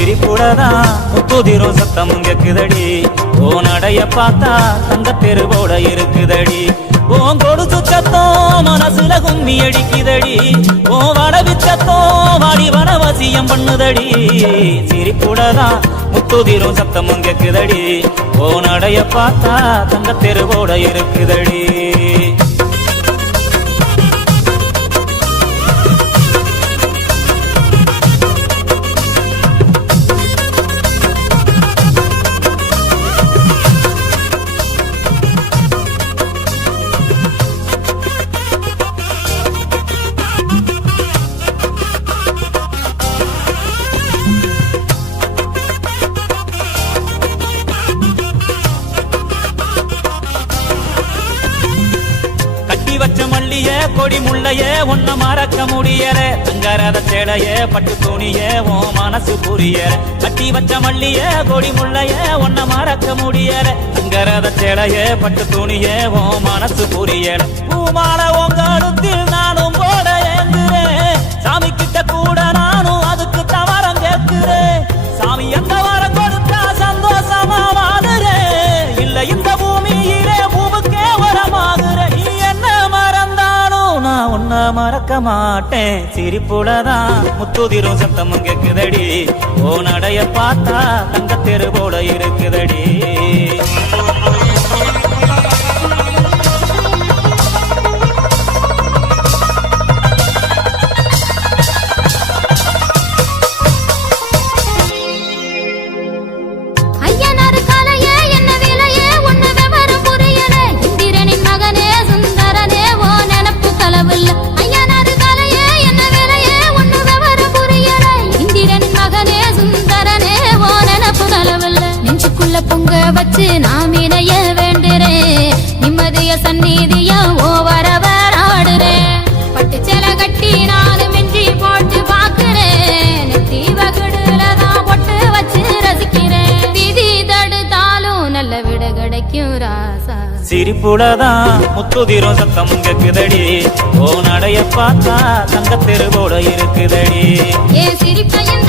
சிரிப்புடதான் முத்துதிரும் சத்தமும் கேக்குதடி ஓ நடைய பார்த்தா தங்க தெருவோட இருக்குதடி ஓம் கொடுத்து சத்தம் மனசுல கும்மி அடிக்குதடி ஓ வடவி சத்தம் வாடி வனவசியம் பண்ணுதடி சிரிப்புடதான் முத்துதிரும் சத்தமும் கேக்குதடி ஓ நடைய பார்த்தா தங்க தெருவோட இருக்குதடி வச்ச மல்லிய கொடி முள்ளைய ஒன்ன மறக்க முடியல தங்கரத சேடைய பட்டு துணிய ஓ மனசு புரியல கட்டி வச்ச மல்லிய கொடி முள்ளைய ஒன்ன மறக்க முடியல தங்கரத சேடைய பட்டு துணிய ஓ மனசு புரியல பூமால உங்களுத்தில் நானும் போட ஏங்குறேன் சாமி கிட்ட கூட நானும் அதுக்கு தவறம் கேட்கிறேன் சாமி எந்த வரம் கொடுத்தா சந்தோஷமா வாடுறேன் இல்ல இந்த பூமியிலே பூவுக்கே வரமாகுறேன் உன்ன மறக்க மாட்டேன் சிரிப்புடதான் முத்துதிரும் சத்தமும் கேக்குதடி ஓ நடைய பார்த்தா தங்க தெரு போல இருக்குதடி பொங்க வச்சு நாம் இணைய வேண்டுறேன் நிம்மதிய சந்நிதியா ஓ வரவர் ஆடுறேன் பட்டு சேல கட்டி நானும் மிஞ்சி போட்டு பாக்குறேன் நெத்தி வகுடுலதான் பொட்டு வச்சு ரசிக்கிறேன் விதி தடுத்தாலும் நல்ல விட கிடைக்கும் ராசா சிரிப்புடதான் முத்துதிரும் சத்தமும் கேக்குதடி ஓ நடைய பார்த்தா தங்க தெருவோட இருக்குதடி ஏன் சிரிப்பையும்